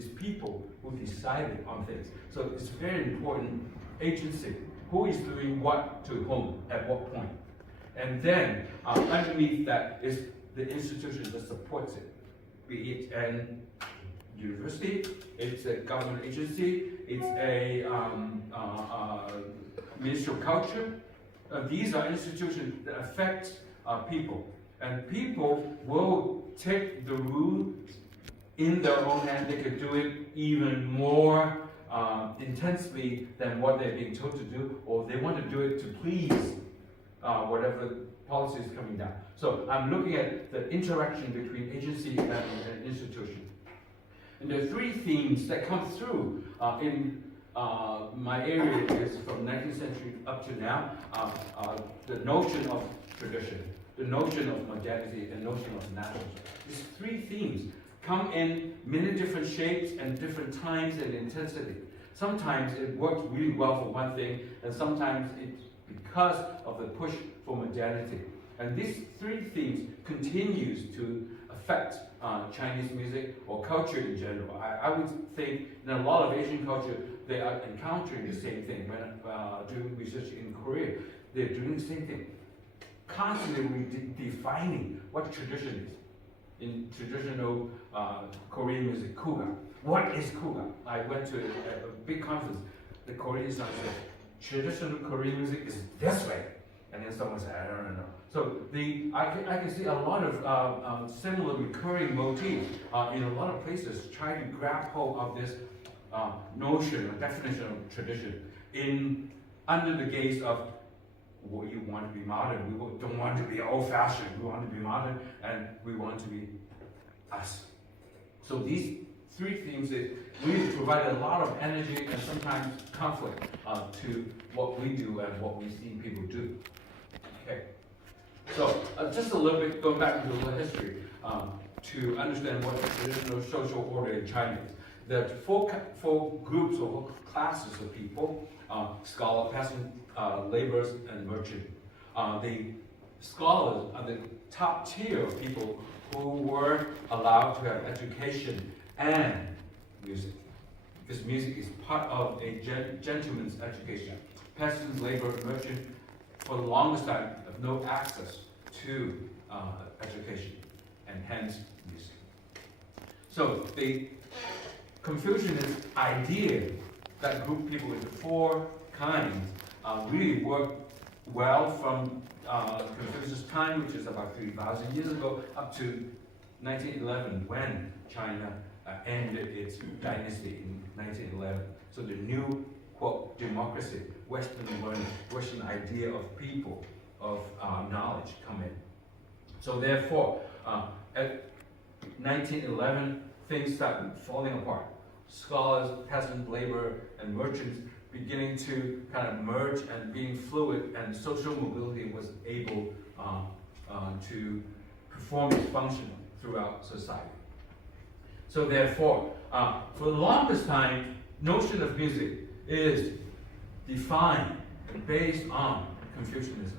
It's people who decided on things. So it's very important agency. Who is doing what to whom at what point? And then underneath that is the institution that supports it. Be it an university, it's a government agency, it's a Ministry of Culture. These are institutions that affect people. And people will take the rule in their own hand. They could do it even more intensely than what they're being told to do, or they want to do it to please whatever policy is coming down. So I'm looking at the interaction between agency and institution. And there are three themes that come through in my area is from 19th century up to now, the notion of tradition, the notion of modernity, and notion of nationalism. These three themes come in many different shapes and different times and intensity. Sometimes it works really well for one thing, and sometimes it's because of the push for modernity. And these three themes continues to affect Chinese music or culture in general. I would think in a lot of Asian culture, they are encountering the same thing. When doing research in Korea, they're doing the same thing. Constantly defining what tradition is. In traditional Korean music, kuga. What is kuga? I went to a big conference. The Koreans said, traditional Korean music is this way. And then someone said, I don't know. So I can see a lot of similar recurring motifs in a lot of places trying to grab hold of this notion or definition of tradition under the gaze of we want to be modern. We don't want to be old-fashioned. We want to be modern, and we want to be us. So these three themes really provide a lot of energy and sometimes conflict to what we do and what we see people do. Okay. So just a little bit going back into a little history to understand what the traditional social order in China is. There are four groups or four classes of people: scholar, peasant, laborers, and merchant. The scholars are the top tier of people who were allowed to have education and music, because music is part of a gentleman's education. Peasants, laborer, merchant, for the longest time, have no access to education and hence music. So the Confucianist idea that grouped people into four kinds really worked well from Confucius' time, which is about 3,000 years ago, up to 1911, when China ended its dynasty in 1911. So the new, quote, democracy, Western learning, Western idea of people, of knowledge come in. So therefore, at 1911, things started falling apart. Scholars, peasants, labor, and merchants beginning to kind of merge and being fluid, and social mobility was able to perform its function throughout society. So therefore, for the longest time, notion of music is defined and based on Confucianism.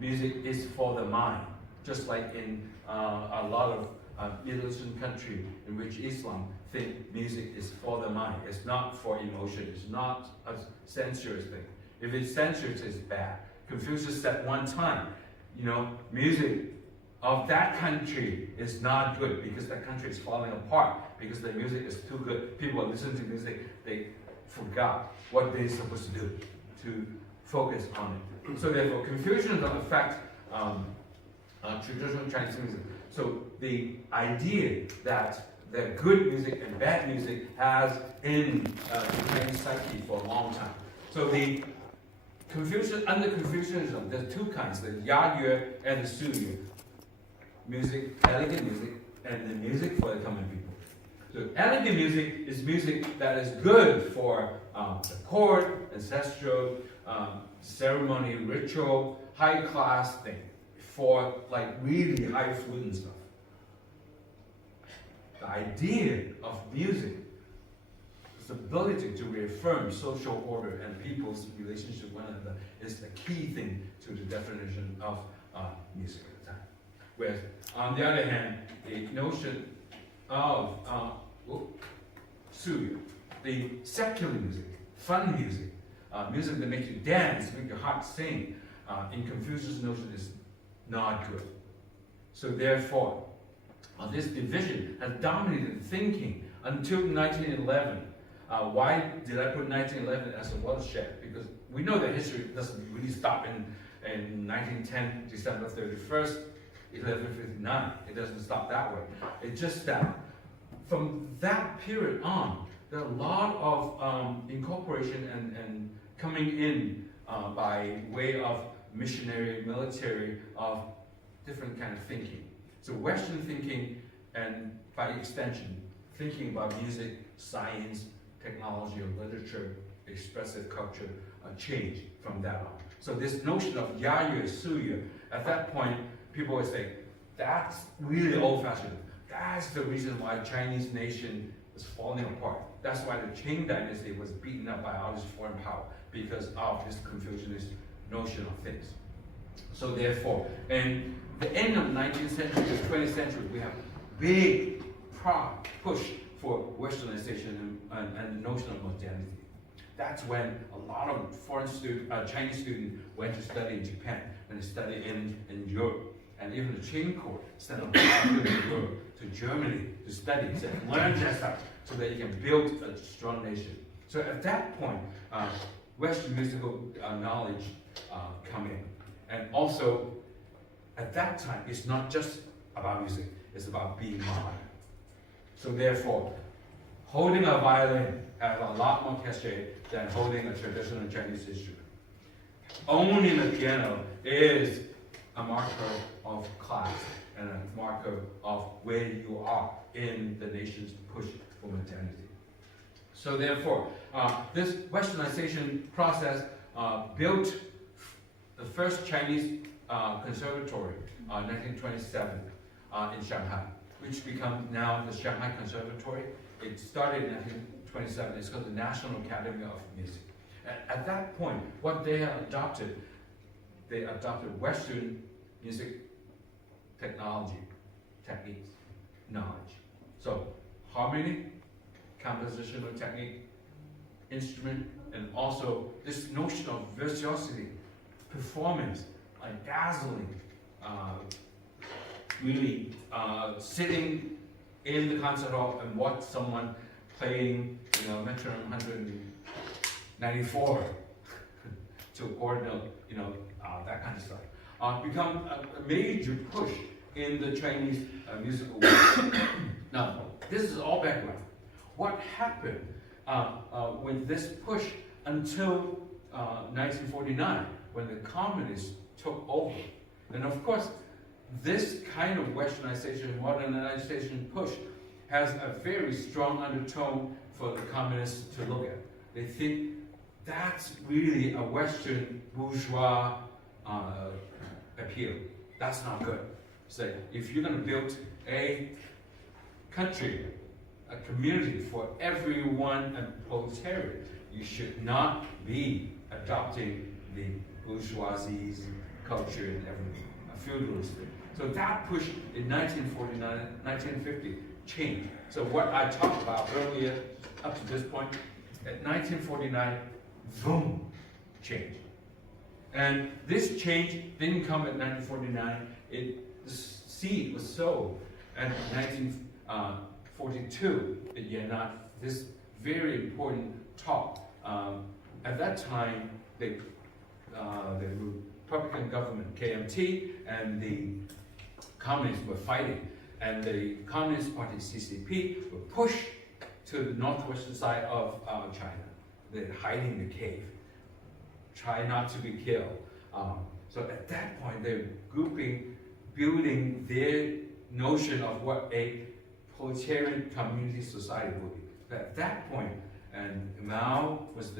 Music is for the mind, just like in a lot of Middle Eastern country in which Islam think music is for the mind. It's not for emotion. It's not a sensuous thing. If it's sensuous, it's bad. Confucius said one time, music of that country is not good because that country is falling apart because the music is too good. People are listening to music, they forgot what they're supposed to do to focus on it. So therefore, Confucianism affects traditional Chinese music. So the idea that the good music and bad music has in the Chinese psyche for a long time. So the under Confucianism, there's two kinds: the Ya-yue and the Su-yue. Music, elegant music, and the music for the common people. So elegant music is music that is good for the court, ancestral, ceremony, ritual, high class thing, for like really high fluent stuff. The idea of music, its ability to reaffirm social order and people's relationship with one another, is the key thing to the definition of music at the time. Whereas, on the other hand, the notion of suya, the secular music, fun music, music that makes you dance, make your heart sing, in Confucius' notion is not good. So therefore, this division has dominated thinking until 1911. Why did I put 1911 as a watershed? Because we know that history doesn't really stop in 1910, December 31st, 1159. It doesn't stop that way. It's just that from that period on, there are a lot of incorporation and coming in by way of missionary, military, of different kind of thinking. So Western thinking, and by extension, thinking about music, science, technology, or literature, expressive culture, changed from that on. So this notion of Yayue Suya, at that point, people would say, that's really old-fashioned. That's the reason why Chinese nation was falling apart. That's why the Qing dynasty was beaten up by all this foreign power, because of this Confucianist notion of things. So therefore, in the end of the 19th century to 20th century, we have big push for Westernization and the notion of modernity. That's when a lot of foreign Chinese students went to study in Japan, and they studied in Europe. And even the Qing court sent a lot of people to Europe, to Germany to study, said, learn that stuff so that you can build a strong nation. So at that point, Western musical knowledge come in. And also, at that time, it's not just about music, it's about being modern. So therefore, holding a violin has a lot more cachet than holding a traditional Chinese instrument. Owning a piano is a marker of class and a marker of where you are in the nation's push for modernity. So therefore, this Westernization process built the first Chinese conservatory in 1927 in Shanghai, which becomes now the Shanghai Conservatory. It started in 1927. It's called the National Academy of Music. At that point, what they adopted Western music technology, techniques, knowledge. So harmony, compositional technique, instrument, and also this notion of virtuosity, performance, like dazzling, really sitting in the concert hall and watch someone playing, metronome 194 to ordinal, that kind of stuff. Become a major push in the Chinese musical world. Now, this is all background. What happened with this push until 1949, when the communists took over? And of course, this kind of Westernization, modernization push has a very strong undertone for the communists to look at. They think that's really a Western bourgeois appeal. That's not good. So if you're going to build a country, a community for everyone and proletariat, you should not be adopting the bourgeoisie's culture and everything, a feudalist thing. So that push in 1949, 1950 changed. So what I talked about earlier, up to this point, at 1949, boom, changed. And this change didn't come at 1949. The seed was sown at 1942 at Yan'an, this very important talk. At that time, the Republican government, KMT, and the communists were fighting. And the Communist Party, CCP, were pushed to the northwestern side of China. They're hiding in the cave. Try not to be killed. So at that point, they're building their notion of what a proletarian community society would be. But at that point, and Mao was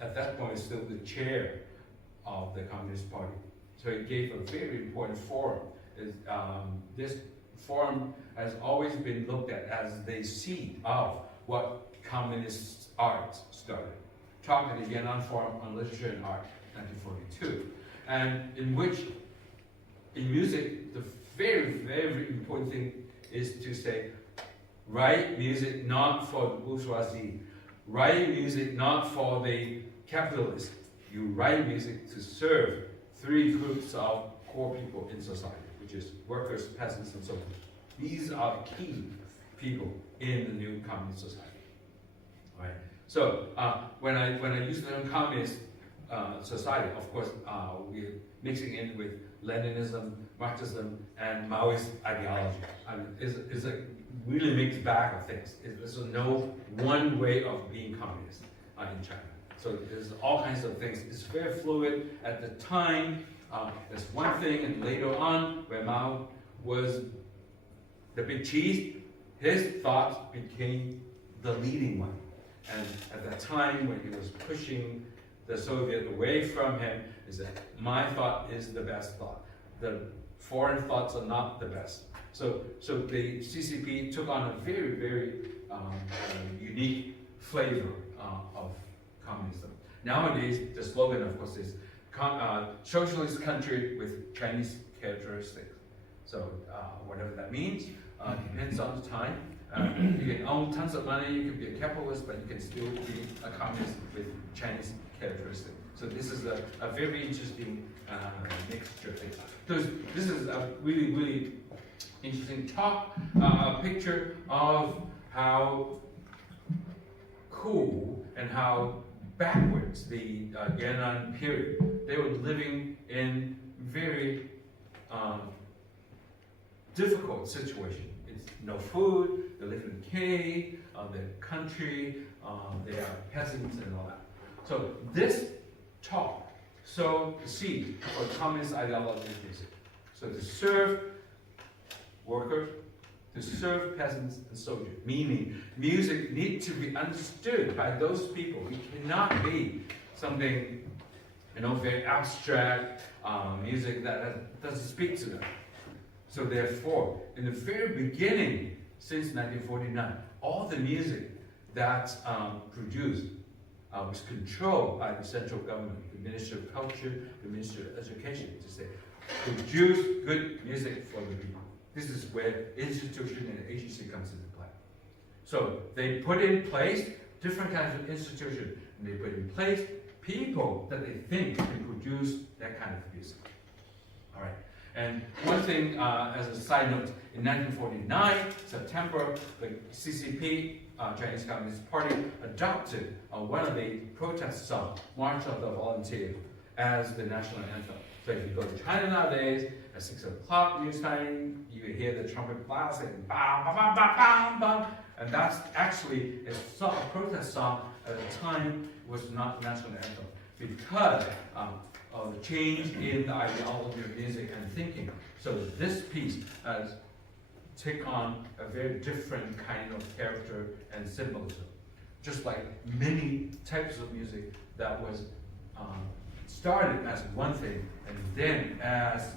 at that point still the chair of the Communist Party. So it gave a very important forum. This forum has always been looked at as the seed of what communist art started. Talk at the Yan'an Forum on Literature and Art, 1942, and in which, in music, the very, very important thing is to say, Write music not for the bourgeoisie. Write music not for the capitalists. You write music to serve three groups of core people in society, which is workers, peasants, and so on. These are the key people in the new communist society. Right. So when I use the term communist society, of course, we're mixing in with Leninism, Marxism, and Maoist ideology. It's a really mixed bag of things. There's no one way of being communist in China. So there's all kinds of things. It's very fluid. At the time, there's one thing, and later on, when Mao was the big cheese, his thoughts became the leading one. And at that time, when he was pushing the Soviet away from him, he said, my thought is the best thought. The foreign thoughts are not the best. So the CCP took on a very, very unique flavor of communism. Nowadays, the slogan, of course, is socialist country with Chinese characteristics. So whatever that means, depends on the time. You can own tons of money, you can be a capitalist, but you can still be a communist with Chinese characteristics. So this is a very interesting mixture thing. So this is a really, really interesting talk, a picture of how cool and how backwards the Yan'an period. They were living in very difficult situation. It's no food, they live in a cave, they're country, they are peasants and all that. So this talk sowed the seed for communist ideology in music. So to serve workers, to serve peasants and soldiers, meaning music needs to be understood by those people. It cannot be something, very abstract music that doesn't speak to them. So therefore, in the very beginning, since 1949, all the music that's produced was controlled by the central government, the Ministry of Culture, the Ministry of Education, to say, produce good music for the people. This is where institution and agency comes into play. So they put in place different kinds of institutions, and they put in place people that they think can produce that kind of music. All right. And one thing, as a side note, in 1949, September, the CCP, Chinese Communist Party, adopted one of the protest songs, March of the Volunteers, as the national anthem. So if you go to China nowadays, at 6 o'clock news time, you hear the trumpet blast and bam, bam, bam, bam, bam, bam. And that's actually a protest song at the time was not the national anthem because of the change in the ideology of music and thinking. So this piece has taken on a very different kind of character and symbolism. Just like many types of music that was started as one thing, and then as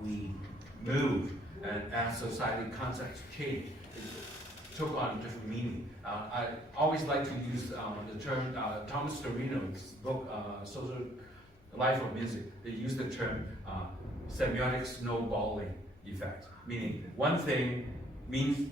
we move and as society concepts change, it took on different meaning. I always like to use the term, Thomas Torino's book, Social Life of Music. They use the term semiotic snowballing effect, meaning one thing means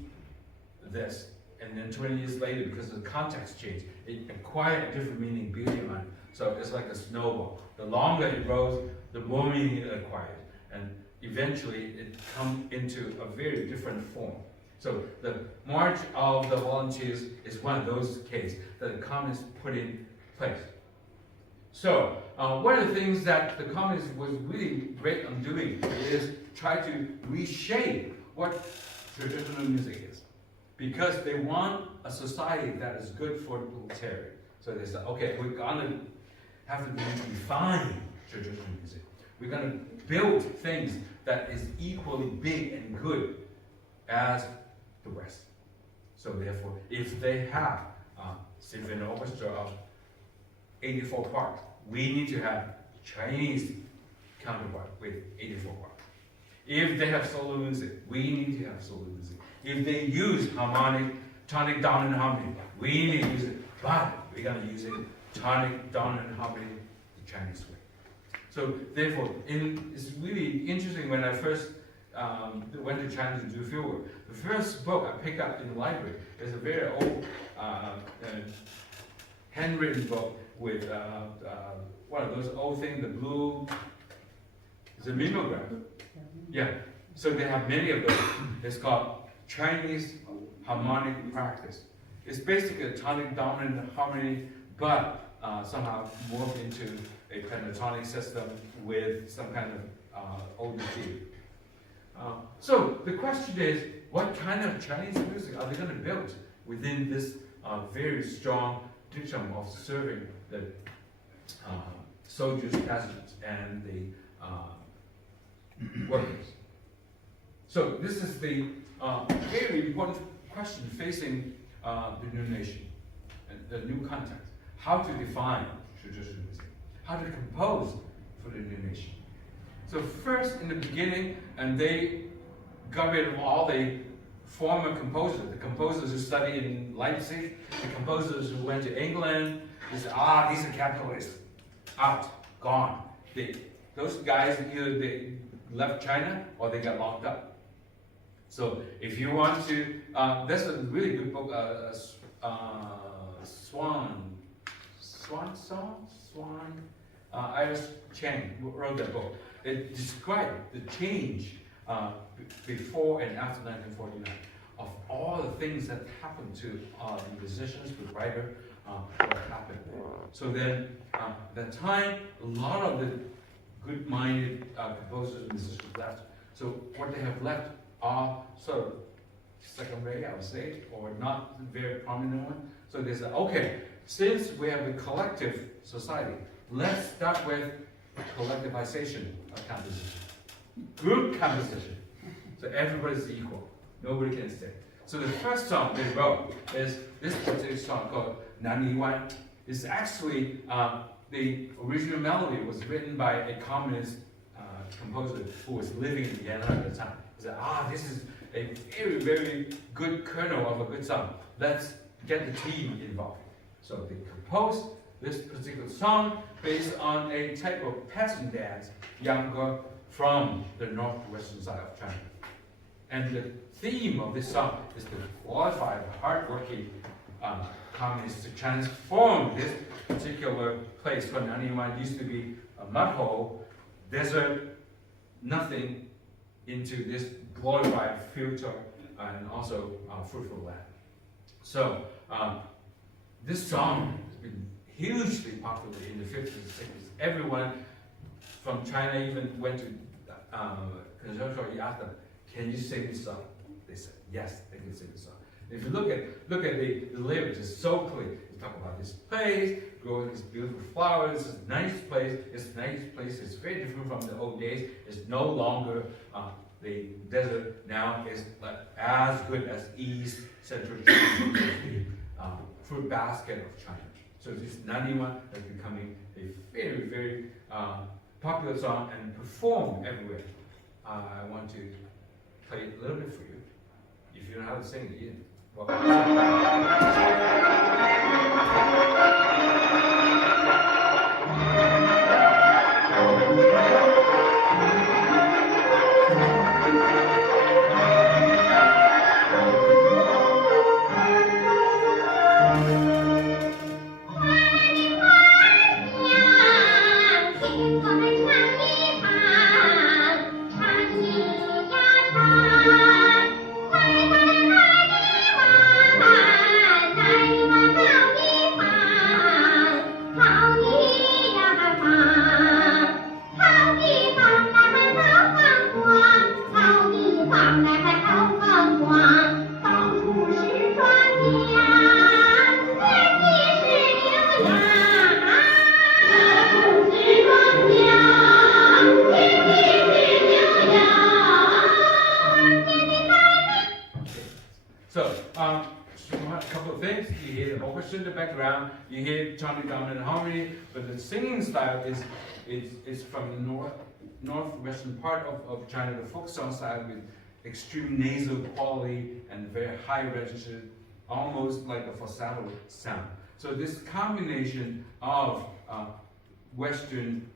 this, and then 20 years later, because the context changed, it acquired a different meaning building on it. So it's like a snowball. The longer it grows, the more meaning it acquires, and eventually it comes into a very different form. So the March of the Volunteers is one of those cases that the communists put in place. So one of the things that the communists was really great on doing is try to reshape what traditional music is, because they want a society that is good for the proletariat. So they said, okay, we're gonna have to define traditional music. We're gonna build things that is equally big and good as the West. So therefore, if they have symphony orchestra of 84 parts, we need to have Chinese counterpart with 84 parts. If they have solo music, we need to have solo music. If they use harmonic, tonic, dominant harmony, we need to use it. But we're going to use it tonic, dominant harmony the Chinese way. So therefore, it's really interesting when I first went to China to do field work. The first book I picked up in the library is a very old handwritten book with one of those old things, the blue, it's a mimeograph. Yeah, so they have many of those. It's called Chinese Harmonic Practice. It's basically a tonic dominant harmony, but somehow morphed into a pentatonic system with some kind of older key. So the question is, what kind of Chinese music are they going to build within this very strong dictum of serving the soldiers, peasants, and the workers? So this is the very important question facing the new nation and the new context. How to define traditional music? How to compose for the new nation? So first, in the beginning, and they got rid of all the former composers, the composers who studied in Leipzig, the composers who went to England. They said, these are capitalists, out, gone. Those guys, either they left China or they got locked up. So if you want to, that's a really good book, Iris Chang wrote that book. It described the change before and after 1949 of all the things that happened to the musicians, the writer, what happened there. So then, at that time, a lot of the good-minded composers and musicians left. So what they have left are sort of second rate, I would say, or not very prominent one. So they said, okay, since we have a collective society, let's start with collectivization of composition. Group composition. So everybody's equal. Nobody can stay. So the first song they wrote is this particular song called Nan Wan. It's actually, the original melody was written by a communist composer who was living in Yan'an at the time. He said, this is a very, very good kernel of a good song. Let's get the team involved. So they composed this particular song based on a type of peasant dance, younger, from the northwestern side of China. And the theme of this song is to qualify the hardworking communists to transform this particular place where Nanyuan used to be a mud hole, desert, nothing, into this glorified future and also fruitful land. So this song has been hugely popular in the 50s and 60s. Everyone from China even went to conservatory, asked them, can you sing this song? They said, yes, they can sing this song. If you look at the lyrics, it's so clear. You talk about this place, growing these beautiful flowers, it's a nice place, it's very different from the old days. It's no longer the desert, now is like as good as East Central China, the fruit basket of China. So this Nanyuan is becoming a very, very popular song and performed everywhere. I want to play it a little bit for you. If you know how to sing it, yeah. You hear tonic dominant harmony, but the singing style is from the northwestern part of China, the folk song style with extreme nasal quality and very high register, almost like a falsetto sound. So this combination of Western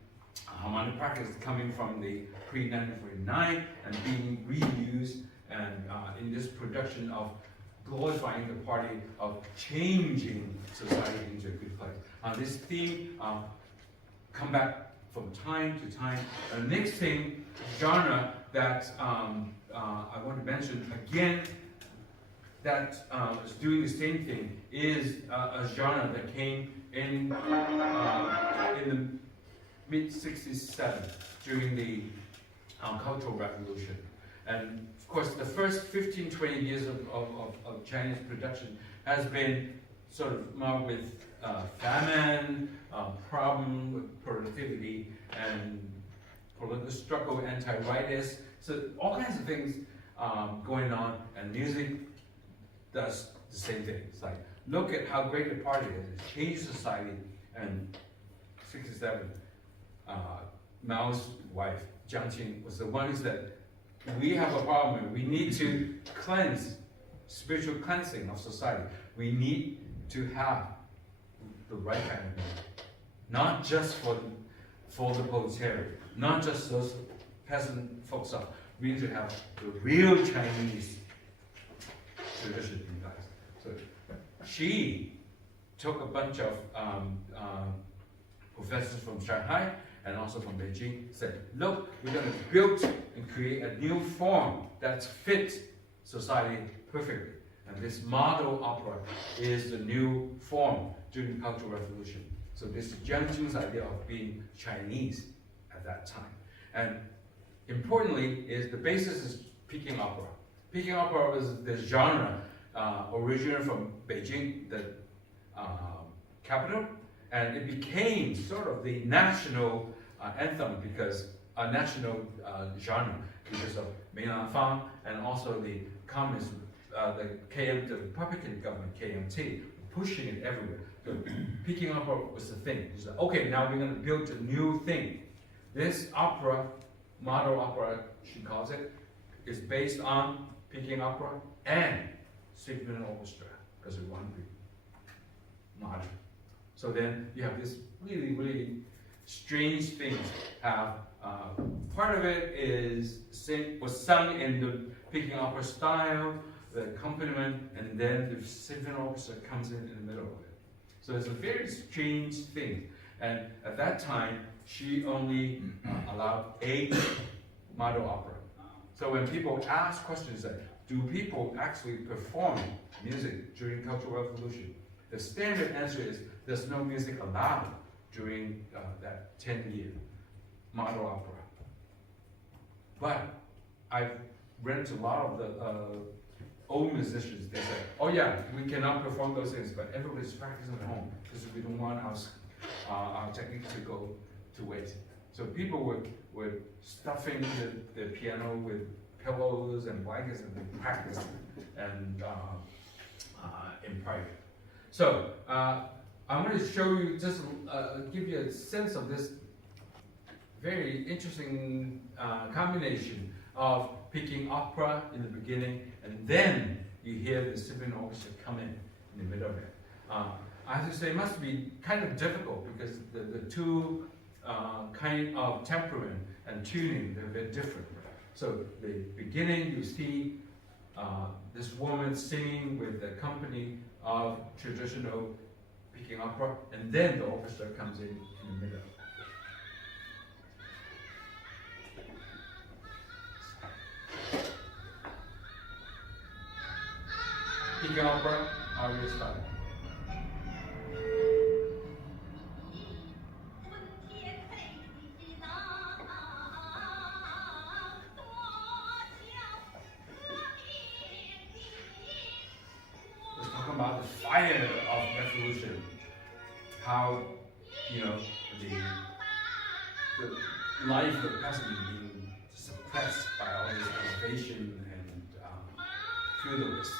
harmonic practice coming from the pre-1949 and being reused and in this production of glorifying the party of changing society into a good place. This theme come back from time to time. The next thing, genre that I want to mention again that is doing the same thing is a genre that came in the mid-67 during the Cultural Revolution. And of course, the first 15, 20 years of Chinese production has been sort of marked with famine, problem with productivity, and political struggle, anti-rightist. So all kinds of things going on, and music does the same thing. It's like, look at how great the party is. It changed society. And 67, Mao's wife, Jiang Qing, was the one who said, we have a problem. We need to cleanse, spiritual cleansing of society. We need to have the right kind of music. Not just for the proletariat, not just those peasant folk stuff. We need to have the real Chinese tradition in place. So she took a bunch of professors from Shanghai and also from Beijing, said, look, we're going to build and create a new form that fits society perfectly. And this model opera is the new form during the Cultural Revolution. So this is Jiang Qing's idea of being Chinese at that time. And importantly, is the basis is Peking opera. Peking opera is the genre originated from Beijing, the capital, and it became sort of the national anthem because a national genre because of Meilan Fang and also the communist, the Republican government KMT pushing it everywhere. So Peking opera was the thing. It's like, okay, now we're going to build a new thing. This opera, model opera, she calls it, is based on Peking opera and symphony orchestra because it's one group model. So then you have this really, really strange things. Have part of it was sung in the Peking opera style, the accompaniment, and then the symphony orchestra comes in the middle of it. So it's a very strange thing. And at that time, she only allowed 8 model opera. So when people ask questions like, do people actually perform music during Cultural Revolution? The standard answer is there's no music allowed during that 10-year model opera. But I've read to a lot of the old musicians. They say, oh yeah, we cannot perform those things, but everybody's practicing at home because we don't want our technique to go to waste. So people were stuffing the piano with pillows and blankets and they practice and in private. So I want to show you, just give you a sense of this very interesting combination of Peking opera in the beginning, and then you hear the symphony orchestra come in the middle of it. I have to say it must be kind of difficult because the two kind of temperament and tuning, they're very different. So the beginning, you see this woman singing with the company of traditional Peking opera, and then the orchestra comes in the middle. Peking opera, aria style. Let's talk about the fire of revolution. How, the life of the peasant being suppressed by all this innovation and feudalists.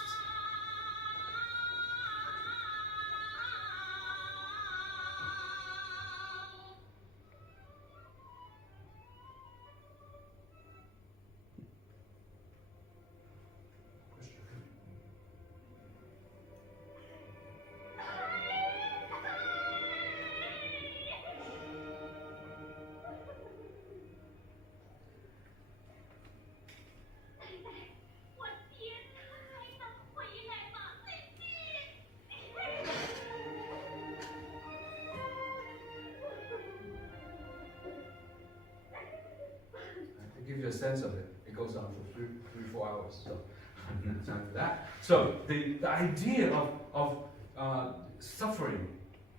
give you a sense of it, it goes on for 3-4 hours. So time for that. So the idea of suffering,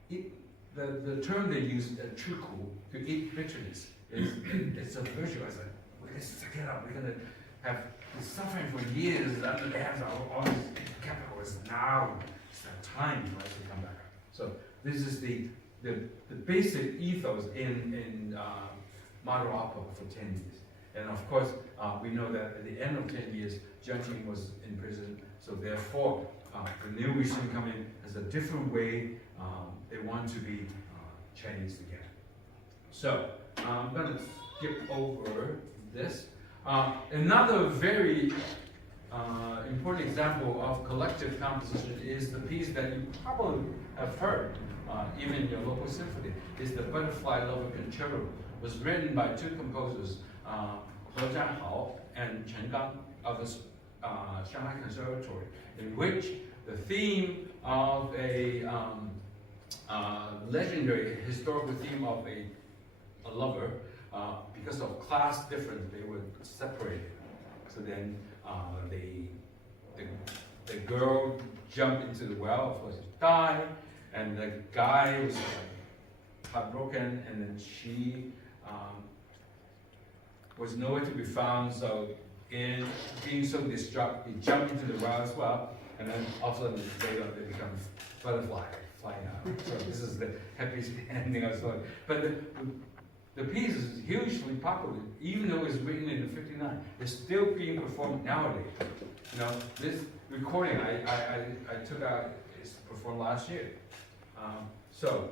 the term they use, chuku, to eat bitterness, it's a virtue. I said, we're going to suck it up. We're going to have been suffering for years under the hands of all these capitalists. Now it's the time for us to come back up. So this is the basic ethos in model opera for 10 years. And of course, we know that at the end of 10 years, Jiang Qing was in prison. So therefore, the new regime coming has a different way. They want to be Chinese again. So I'm going to skip over this. Another very important example of collective composition is the piece that you probably have heard, even in your local symphony, is the Butterfly Lover Concerto. It was written by two composers, He Zhanhao and Chen Gang of the Shanghai Conservatory, in which the theme of a legendary historical theme of a lover, because of class difference, they were separated. So then the girl jumped into the well, of course, died, and the guy was heartbroken, and then she was nowhere to be found. So, in being so distraught, he jumped into the well as well, and then all of a sudden they become butterfly flying out. So this is the happiest ending of the story. But the piece is hugely popular, even though it's written in '59. It's still being performed nowadays. You know, this recording I took out is performed last year. So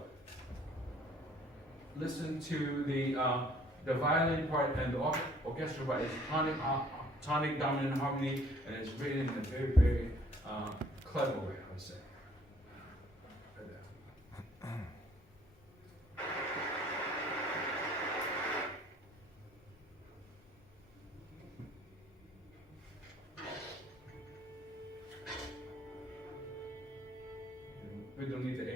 listen to the violin part and the orchestra part is tonic dominant harmony, and it's written in a very, very clever way, I would say. We don't need the A.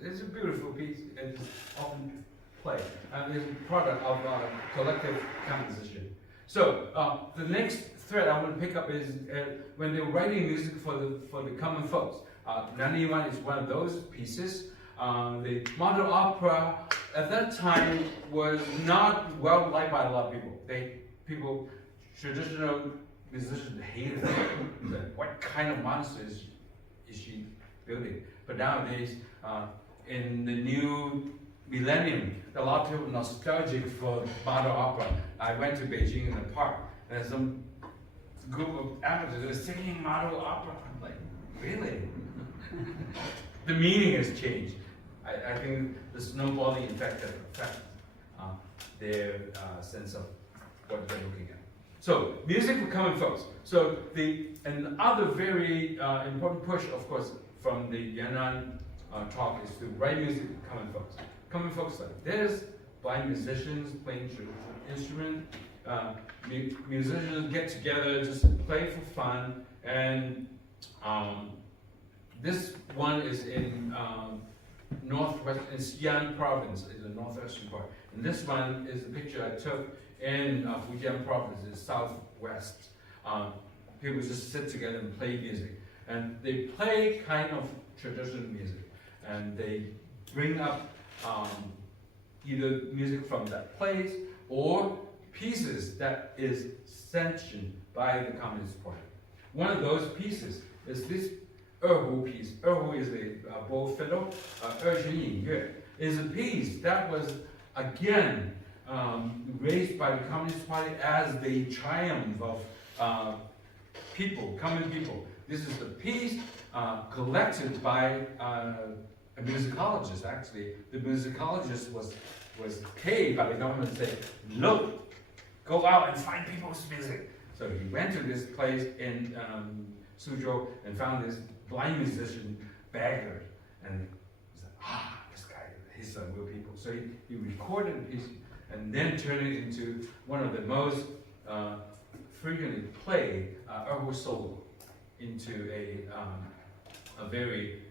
It's a beautiful piece, and it's often played, and it's a product of collective composition. So the next thread I want to pick up is when they were writing music for the common folks. 91 is one of those pieces. The modern opera at that time was not well liked by a lot of people. Traditional musicians hated it. What kind of monster is she building? But nowadays, in the new millennium, a lot of people nostalgic for modern opera. I went to Beijing in the park, and some group of amateurs were singing modern opera. I'm like, really? The meaning has changed. I think the snowballing effect affects their sense of what they're looking at. So, music for common folks. So, another very important push, of course, from the Yan'an talk is to write music for common folks. Common folks like this, blind musicians playing instrument, musicians get together, just play for fun, and this one is in northwest, in Xi'an province, in the northwestern part. And this one is a picture I took in Fujian province, in southwest. People just sit together and play music. And they play kind of traditional music. And they bring up either music from that place or pieces that is sanctioned by the Communist Party. One of those pieces is this Erhu piece. Erhu is a bow fiddle. Is a piece that was again raised by the Communist Party as the triumph of people, common people. This is the piece collected by a musicologist. Actually, the musicologist was paid by the government to say, look, go out and find people's music. So he went to this place in Suzhou and found this blind musician beggar, and he said, this guy, he's a real people. So he recorded a piece and then turned it into one of the most frequently played Erhu solo into a very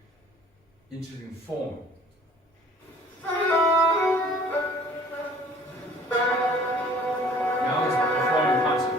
interesting form. Now it's performing concerts.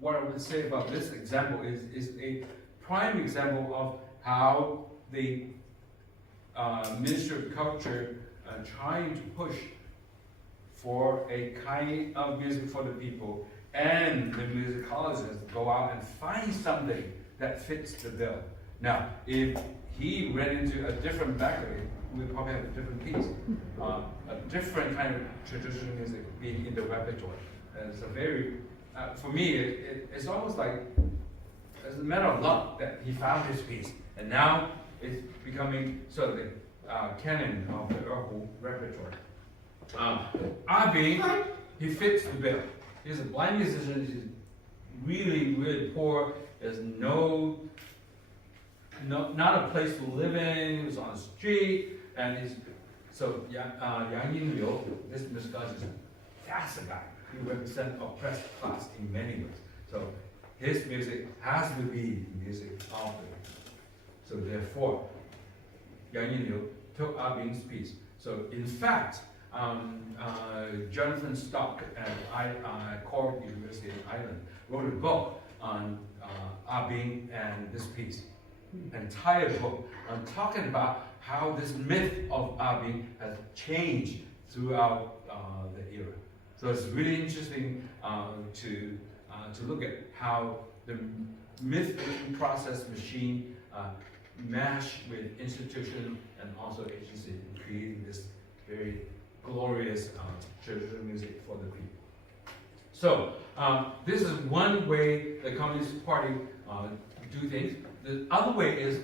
What I would say about this example is a prime example of how the Ministry of Culture trying to push for a kind of music for the people, and the musicologists go out and find something that fits the bill. Now, if he ran into a different background, we would probably have a different piece, a different kind of traditional music being in the repertoire. And it's a very for me, it's almost like it's a matter of luck that he found this piece, and now it's becoming sort of the canon of the Erhu repertoire. Abi, he fits the bill. He's a blind musician. He's really, really poor. There's not a place to live in. He was on the street, and so Yang Yinliu, this muscologist, that's the guy. He represents oppressed class in many ways. So his music has to be music of the. So therefore, Yang Yinliu took Abing's piece. So in fact, Jonathan Stock at Cork University in Ireland wrote a book on Abing and this piece. An entire book on talking about how this myth of Abing has changed throughout the era. So it's really interesting to look at how the myth-making process machine mashed with institution and also agency in creating this very glorious traditional music for the people. So this is one way the Communist Party do things. The other way is,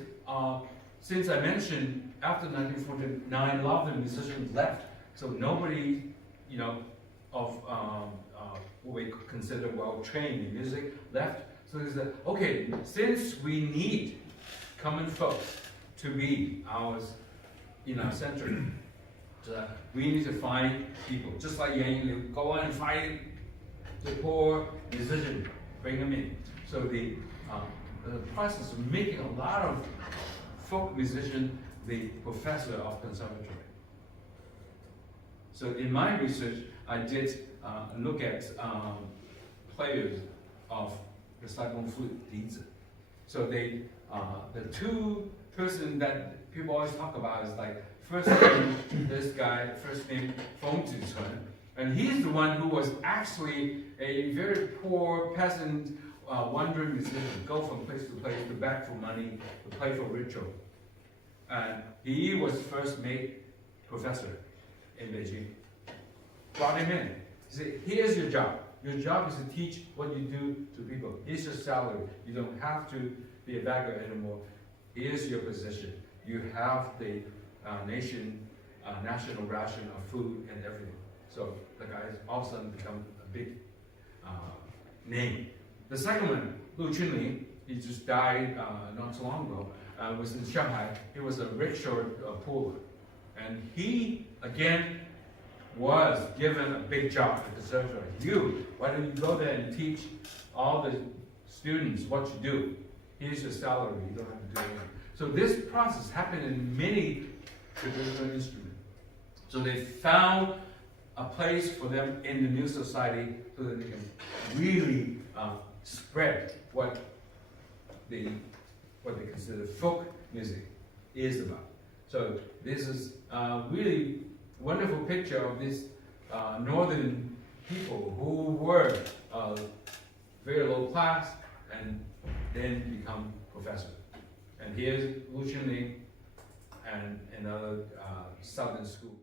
since I mentioned after 1949, a lot of the musicians left, so nobody, of what we consider well-trained in music left. So they said, okay, since we need common folks to be our center, so we need to find people, just like Yang, go on and find the poor musician, bring them in. So the process of making a lot of folk musicians the professor of conservatory. So in my research, I did look at players of the Saigon flute, Dizi. So they, the two person that people always talk about is like, first name, this guy, first name Feng Zhichun, and he's the one who was actually a very poor peasant, wandering musician, go from place to place to beg for money, to play for ritual. And he was first made professor in Beijing. Brought him in. He said, here's your job. Your job is to teach what you do to people. Here's your salary. You don't have to be a beggar anymore. Here's your position. You have the national ration of food and everything. So the guy has all of a sudden become a big name. The second one, Lu Chunli, he just died not so long ago, was in Shanghai. He was a rickshaw puller. And he, again, was given a big job at the conservatory. Why don't you go there and teach all the students what you do? Here's your salary, you don't have to do anything. So this process happened in many traditional instruments. So they found a place for them in the new society so that they can really spread what they consider folk music is about. So this is a really wonderful picture of this northern people who were very low class and then become professors. And here's Lu Chunli and another southern school.